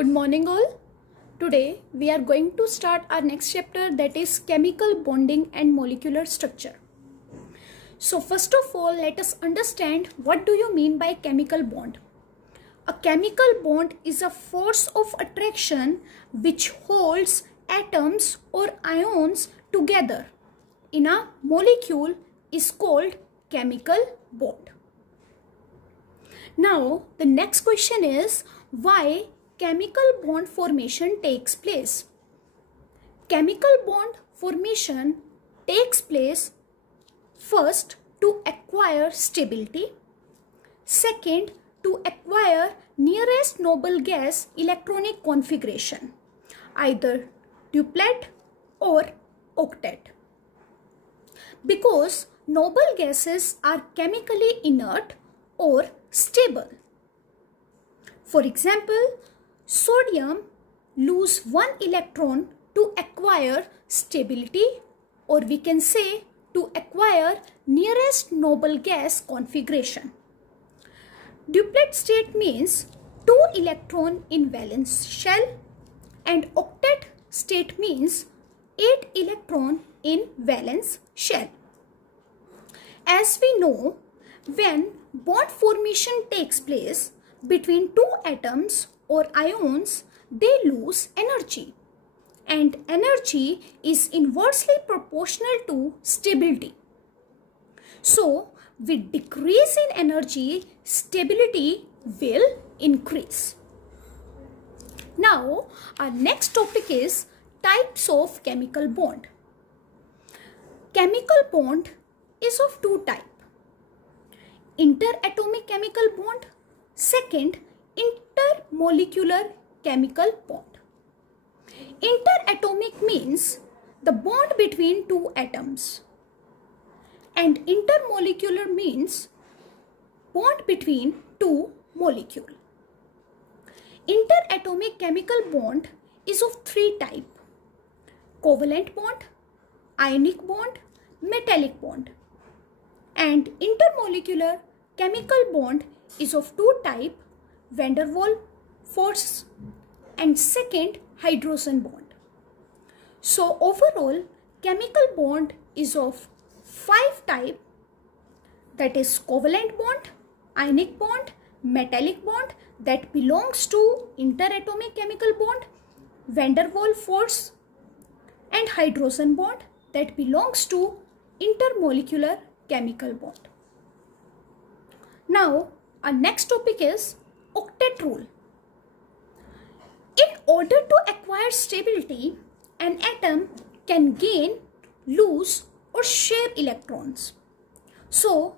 Good morning all. Today we are going to start our next chapter, that is chemical bonding and molecular structure. So first of all, let us understand what do you mean by chemical bond. A chemical bond is a force of attraction which holds atoms or ions together in a molecule is called chemical bond. Now the next question is why chemical bond formation takes place. Chemical bond formation takes place first to acquire stability, second to acquire nearest noble gas electronic configuration, either duplet or octet. Because noble gases are chemically inert or stable. For example, sodium lose one electron to acquire stability, or we can say to acquire nearest noble gas configuration. Duplet state means 2 electron in valence shell, and octet state means 8 electron in valence shell. As we know, when bond formation takes place between two atoms or ions, they lose energy, and energy is inversely proportional to stability. So with decrease in energy, stability will increase. Now our next topic is types of chemical bond. Chemical bond is of two types: interatomic chemical bond, second intermolecular chemical bond. Interatomic means the bond between two atoms, and intermolecular means bond between two molecules. Interatomic chemical bond is of three types: covalent bond, ionic bond, metallic bond. And intermolecular chemical bond is of two types: van der Waals force and second hydrogen bond. So overall chemical bond is of 5 types, that is covalent bond, ionic bond, metallic bond that belongs to interatomic chemical bond, van der Waals force, and hydrogen bond that belongs to intermolecular chemical bond. Now our next topic is octet rule. In order to acquire stability, an atom can gain, lose or share electrons. So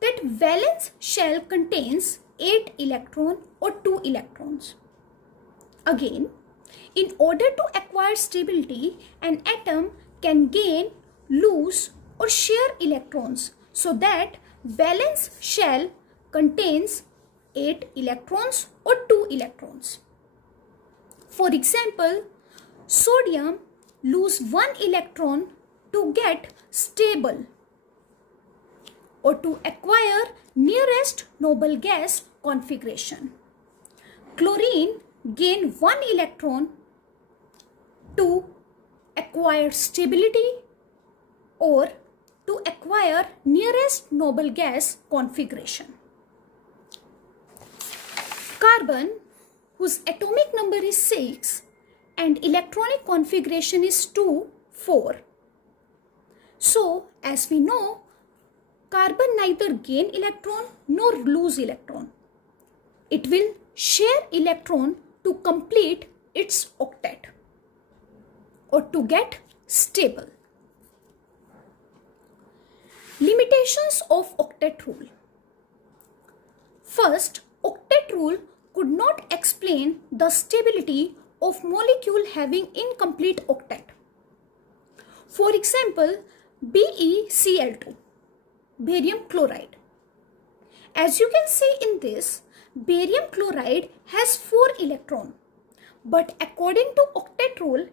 that valence shell contains 8 electrons or 2 electrons. Again, in order to acquire stability, an atom can gain, lose or share electrons. So that valence shell contains 8 electrons or 2 electrons. For example, sodium lose 1 electron to get stable or to acquire nearest noble gas configuration. Chlorine gain 1 electron to acquire stability or to acquire nearest noble gas configuration. Carbon, whose atomic number is 6 and electronic configuration is 2, 4. So as we know, carbon neither gain electron nor lose electron. It will share electron to complete its octet or to get stable. Limitations of octet rule. First, octet rule could not explain the stability of molecule having incomplete octet. For example, BeCl2, barium chloride. As you can see in this, barium chloride has 4 electrons, but according to octet rule,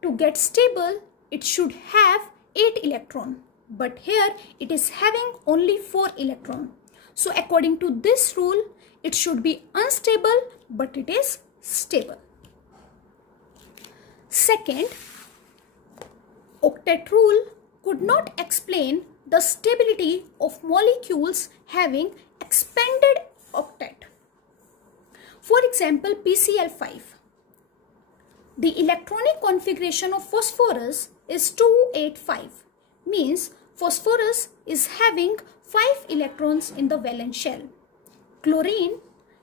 to get stable, it should have 8 electrons. But here it is having only 4 electrons. So according to this rule, it should be unstable, but it is stable. Second, octet rule could not explain the stability of molecules having expanded octet. For example, PCl5. The electronic configuration of phosphorus is 285, means phosphorus is having 5 electrons in the valence shell. Chlorine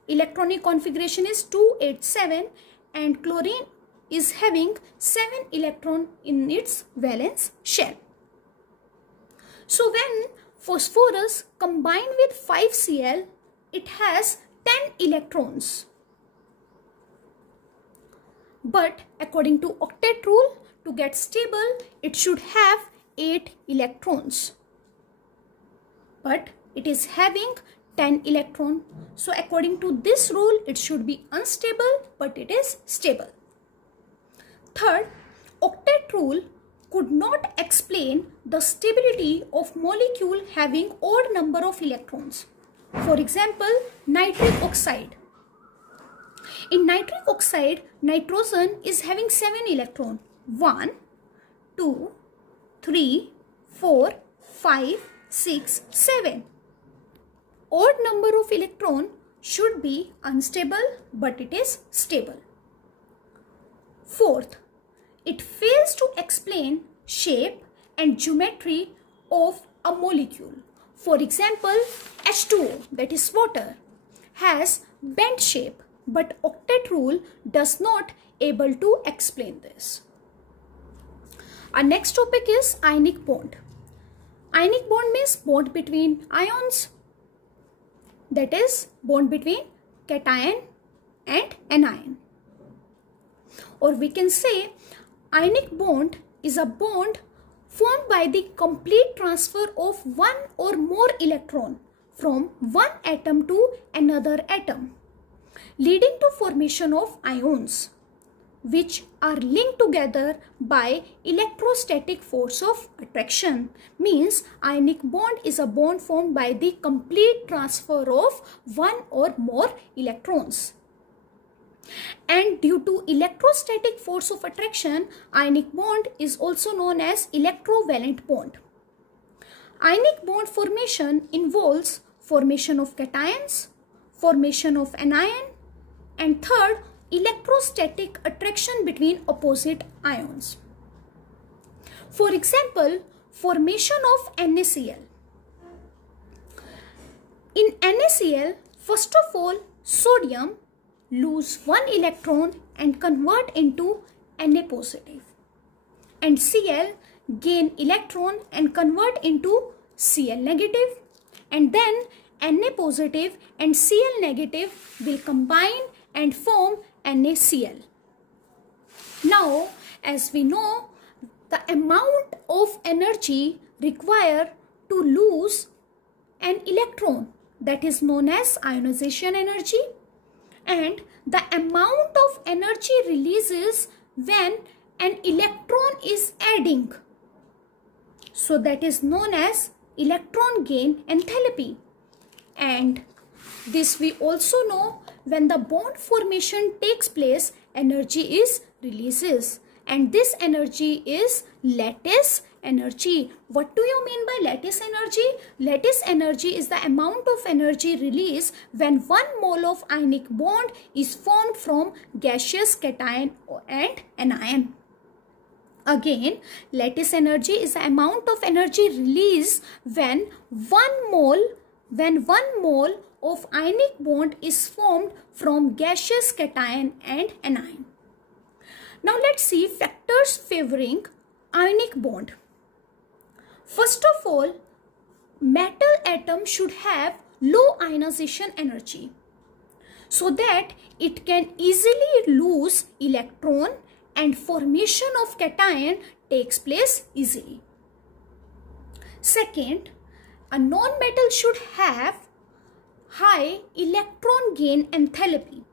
electronic configuration is 287 and chlorine is having 7 electrons in its valence shell. So when phosphorus combined with 5Cl, it has 10 electrons. But according to octet rule, to get stable, it should have 8 electrons. But it is having 10 electrons. So according to this rule, it should be unstable, but it is stable. Third, octet rule could not explain the stability of molecule having odd number of electrons. For example, nitric oxide. In nitric oxide, nitrogen is having 7 electrons. 1, 2, 3, 4, 5, 6, 7. Odd number of electron should be unstable, but it is stable. Fourth, it fails to explain shape and geometry of a molecule. For example, H2O, that is water, has bent shape, but octet rule does not able to explain this. Our next topic is ionic bond. Ionic bond means bond between ions, that is bond between cation and anion. Or we can say ionic bond is a bond formed by the complete transfer of one or more electron from one atom to another atom, leading to formation of ions, which are linked together by electrostatic force of attraction. Means ionic bond is a bond formed by the complete transfer of one or more electrons. And due to electrostatic force of attraction, ionic bond is also known as electrovalent bond. Ionic bond formation involves formation of cations, formation of anion, and third, electrostatic attraction between opposite ions. For example, formation of NaCl. In NaCl, first of all, sodium lose 1 electron and convert into Na positive, and Cl gain electron and convert into Cl negative, and then Na positive and Cl negative will combine and form NaCl. Now, as we know, the amount of energy required to lose an electron, that is known as ionization energy, and the amount of energy releases when an electron is adding, so that is known as electron gain enthalpy. And this we also know, when the bond formation takes place, energy is releases, and this energy is lattice energy. What do you mean by lattice energy? Lattice energy is the amount of energy released when 1 mole of ionic bond is formed from gaseous cation and anion. Again, lattice energy is the amount of energy released when 1 mole of ionic bond is formed from gaseous cation and anion. Now let's see factors favoring ionic bond. First of all, metal atom should have low ionization energy, so that it can easily lose electron and formation of cation takes place easily. Second, a non-metal should have high electron gain enthalpy,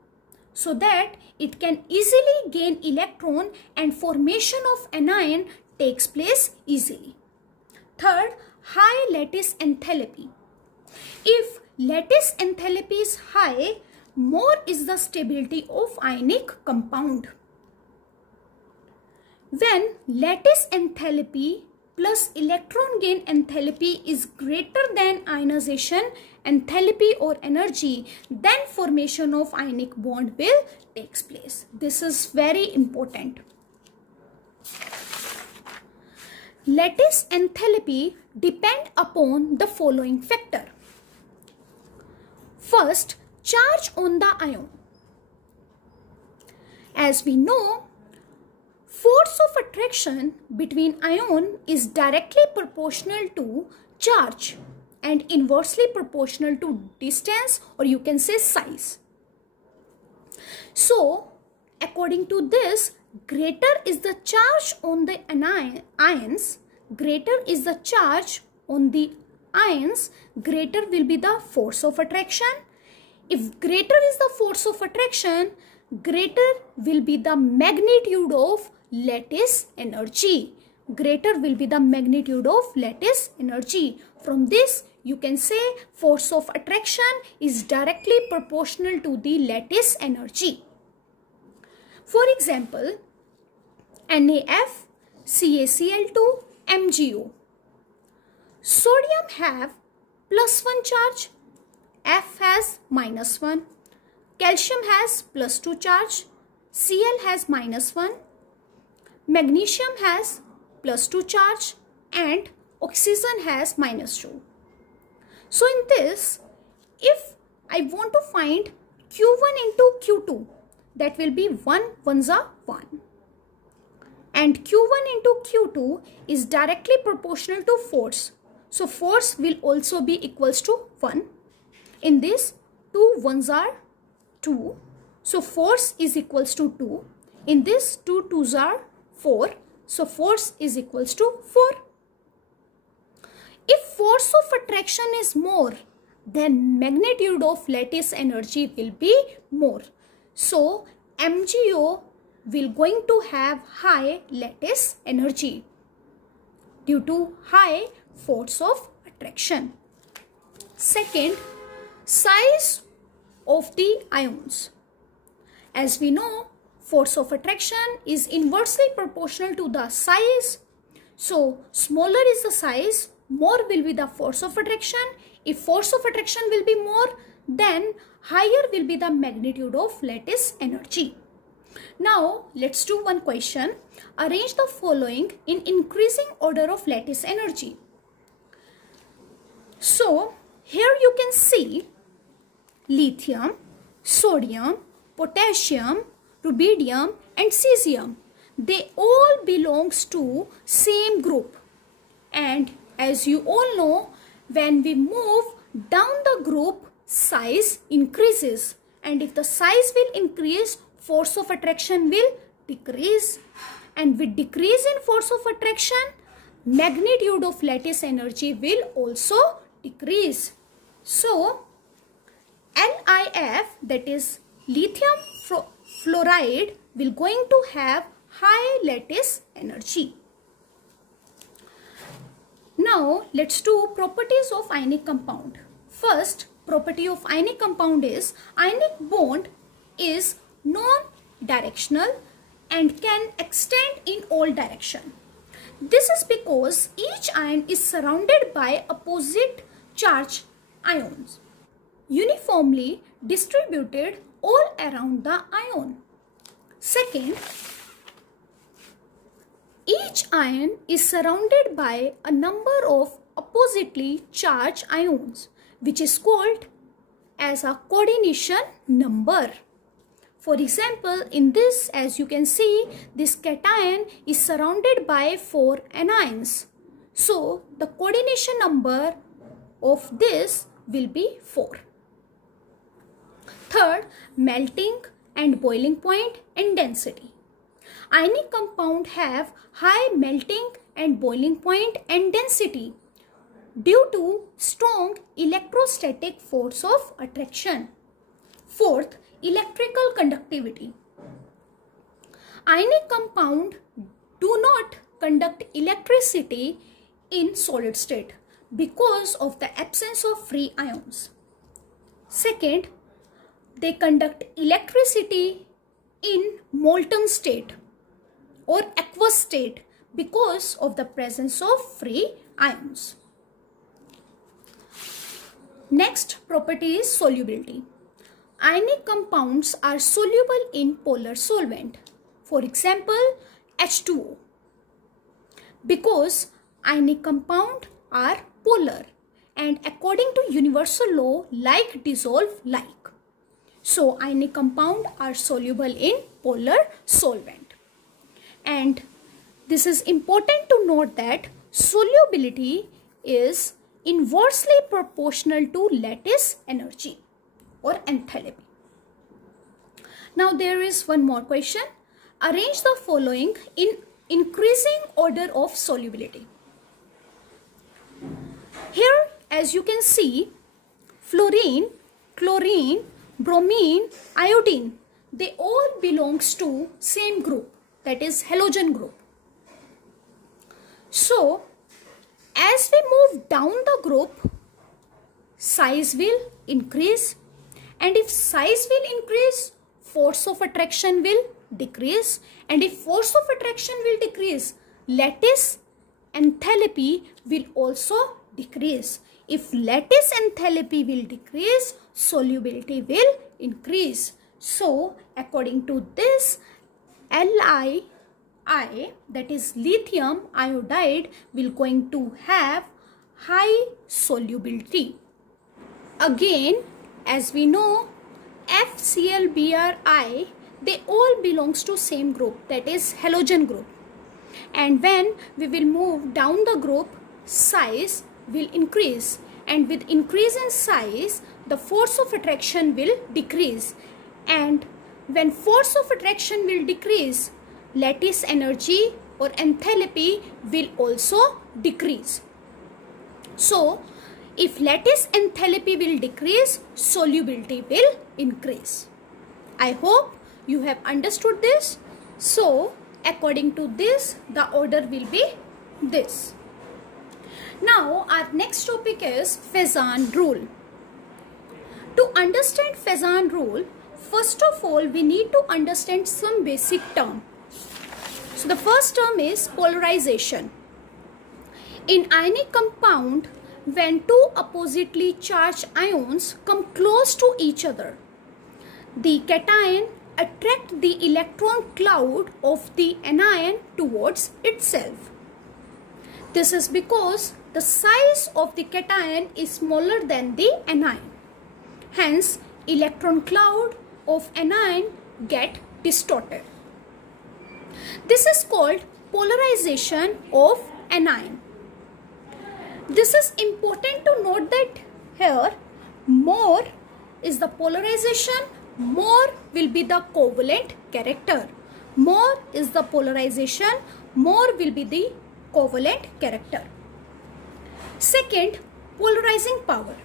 so that it can easily gain electron and formation of anion takes place easily. Third, high lattice enthalpy. If lattice enthalpy is high, more is the stability of ionic compound. When lattice enthalpy plus electron gain enthalpy is greater than ionization enthalpy or energy, then formation of ionic bond will takes place. This is very important. Lattice enthalpy depend upon the following factor. First, charge on the ion. As we know, force of attraction between ion is directly proportional to charge and inversely proportional to distance, or you can say size. So, according to this, greater is the charge on the ions, greater is the charge on the ions, greater will be the force of attraction. If greater is the force of attraction, greater will be the magnitude of lattice energy. Greater will be the magnitude of lattice energy. From this, you can say force of attraction is directly proportional to the lattice energy. For example, NaF, CaCl2, MgO. Sodium have +1 charge, F has -1. Calcium has +2 charge, Cl has -1. Magnesium has +2 charge and oxygen has -2. So in this, if I want to find Q1 into Q2, that will be 1 ones are 1. And Q1 into Q2 is directly proportional to force. So force will also be equals to 1. In this, 2 ones are 2. So force is equals to 2. In this, 2 twos are 4. So force is equals to 4. If force of attraction is more, then magnitude of lattice energy will be more. So MgO will going to have high lattice energy due to high force of attraction. Second, size of the ions. As we know, force of attraction is inversely proportional to the size. So smaller is the size, more will be the force of attraction. If force of attraction will be more, then higher will be the magnitude of lattice energy. Now let's do one question. Arrange the following in increasing order of lattice energy. So here you can see lithium, sodium, potassium, rubidium and cesium. They all belongs to same group. And as you all know, when we move down the group, size increases. And if the size will increase, force of attraction will decrease. And with decrease in force of attraction, magnitude of lattice energy will also decrease. So LiF, that is lithium fluoride, will going to have high lattice energy. Now let's do properties of ionic compound. First property of ionic compound is ionic bond is non-directional and can extend in all direction. This is because each ion is surrounded by opposite charge ions, uniformly distributed all around the ion. Second, each ion is surrounded by a number of oppositely charged ions, which is called as a coordination number. For example, in this, as you can see, this cation is surrounded by 4 anions. So the coordination number of this will be 4. Third, melting and boiling point and density. Ionic compound have high melting and boiling point and density due to strong electrostatic force of attraction. Fourth, electrical conductivity. Ionic compound do not conduct electricity in solid state because of the absence of free ions. Second, they conduct electricity in molten state or aqueous state because of the presence of free ions. Next property is solubility. Ionic compounds are soluble in polar solvent. For example, H2O. Because ionic compounds are polar and according to universal law, like dissolve like. So ionic compounds are soluble in polar solvent. And this is important to note that solubility is inversely proportional to lattice energy or enthalpy. Now there is one more question. Arrange the following in increasing order of solubility. Here, as you can see, fluorine, chlorine, bromine, iodine, they all belongs to same group, that is halogen group. So, as we move down the group, size will increase, and if size will increase, force of attraction will decrease, and if force of attraction will decrease, lattice enthalpy will also decrease. If lattice enthalpy will decrease, solubility will increase. So, according to this, Li, that is lithium iodide, will going to have high solubility. Again, as we know, FCl, they all belongs to same group, that is halogen group. And when we will move down the group, size will increase, and with increase in size, the force of attraction will decrease, and when force of attraction will decrease, lattice energy or enthalpy will also decrease. So, if lattice enthalpy will decrease, solubility will increase. I hope you have understood this. So, according to this, the order will be this. Now, our next topic is Fezan rule. To understand Fezan rule, first of all, we need to understand some basic term. So, the first term is polarization. In ionic compound, when two oppositely charged ions come close to each other, the cation attracts the electron cloud of the anion towards itself. This is because the size of the cation is smaller than the anion. Hence, electron cloud of anion get distorted. This is called polarization of anion. This is important to note that here more is the polarization, more will be the covalent character. More is the polarization, more will be the covalent character. Second, polarizing power.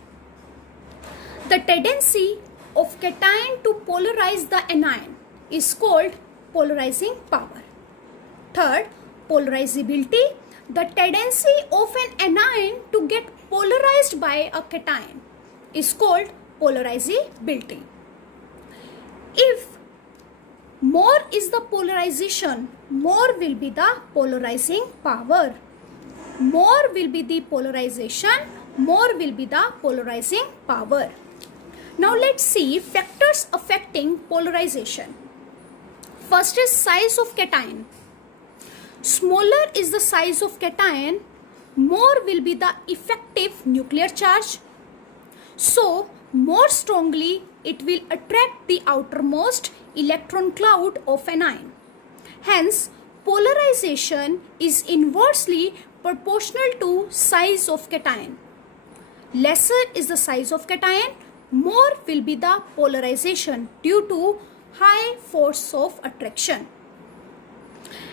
The tendency of cation to polarize the anion is called polarizing power. Third, polarizability. The tendency of an anion to get polarized by a cation is called polarizability. If more is the polarization, more will be the polarizing power. More will be the polarization, more will be the polarizing power. Now let's see factors affecting polarization. First is size of cation. Smaller is the size of cation, more will be the effective nuclear charge. So, more strongly it will attract the outermost electron cloud of an ion. Hence, polarization is inversely proportional to size of cation. Lesser is the size of cation, more will be the polarization due to high force of attraction.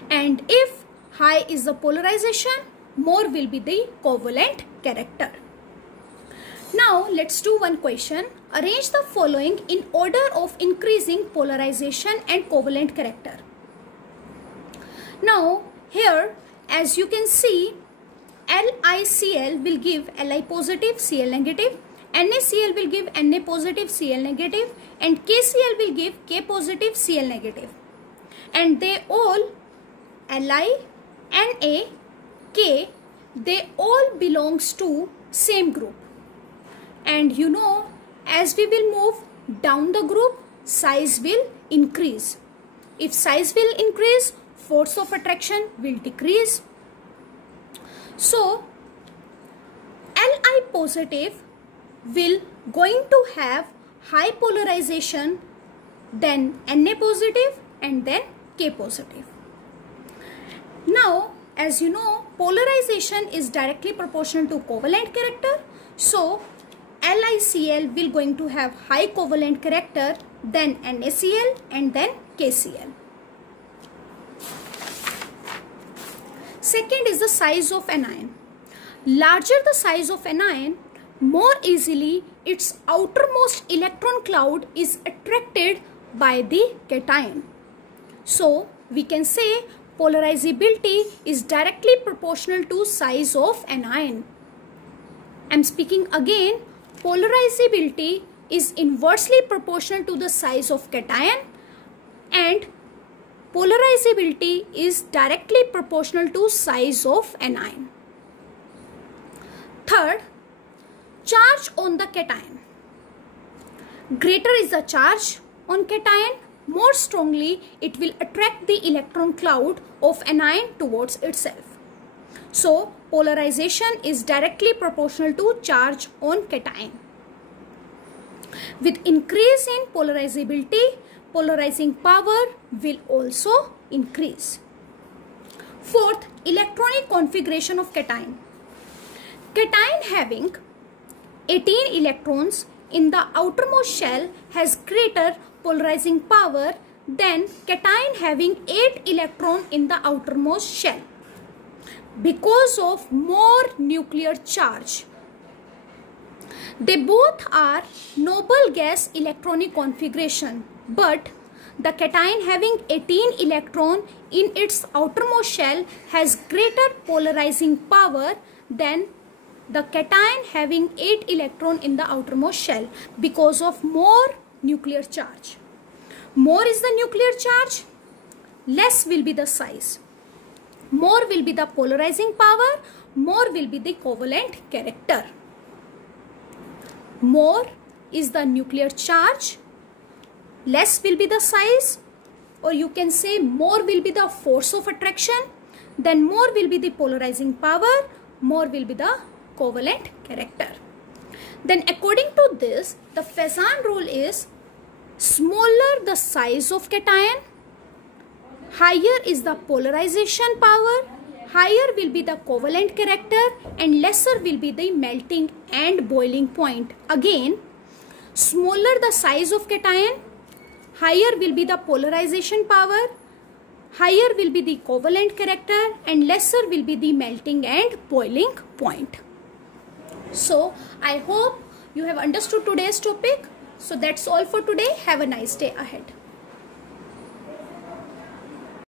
And if high is the polarization, more will be the covalent character. Now let's do one question. Arrange the following in order of increasing polarization and covalent character. Now here, as you can see, LiCl will give Li positive, Cl negative, NaCl will give Na positive Cl negative, and KCl will give K positive Cl negative. And they all, Li, Na, K, they all belongs to same group. And you know, as we will move down the group, size will increase. If size will increase, force of attraction will decrease. So, Li positive will going to have high polarization, then Na positive, and then K positive. Now, as you know, polarization is directly proportional to covalent character. So, LiCl will going to have high covalent character, then NaCl, and then KCl. Second is the size of anion. Larger the size of anion, more easily its outermost electron cloud is attracted by the cation. So, we can say polarizability is directly proportional to size of anion. I am speaking again, polarizability is inversely proportional to the size of cation, and polarizability is directly proportional to size of anion. Third, charge on the cation. Greater is the charge on cation, more strongly it will attract the electron cloud of anion towards itself. So, polarization is directly proportional to charge on cation. With increase in polarizability, polarizing power will also increase. Fourth, electronic configuration of cation. Cation having 18 electrons in the outermost shell has greater polarizing power than cation having 8 electrons in the outermost shell because of more nuclear charge. They both are noble gas electronic configuration, but the cation having 18 electrons in its outermost shell has greater polarizing power than the cation having 8 electrons in the outermost shell because of more nuclear charge. More is the nuclear charge, less will be the size. More will be the polarizing power, more will be the covalent character. More is the nuclear charge, less will be the size, or you can say more will be the force of attraction, then more will be the polarizing power, more will be the covalent character. Then according to this, the Fezan rule is smaller the size of cation, higher is the polarization power, higher will be the covalent character, and lesser will be the melting and boiling point. Again, smaller the size of cation, higher will be the polarization power, higher will be the covalent character, and lesser will be the melting and boiling point. So, I hope you have understood today's topic. So, that's all for today. Have a nice day ahead.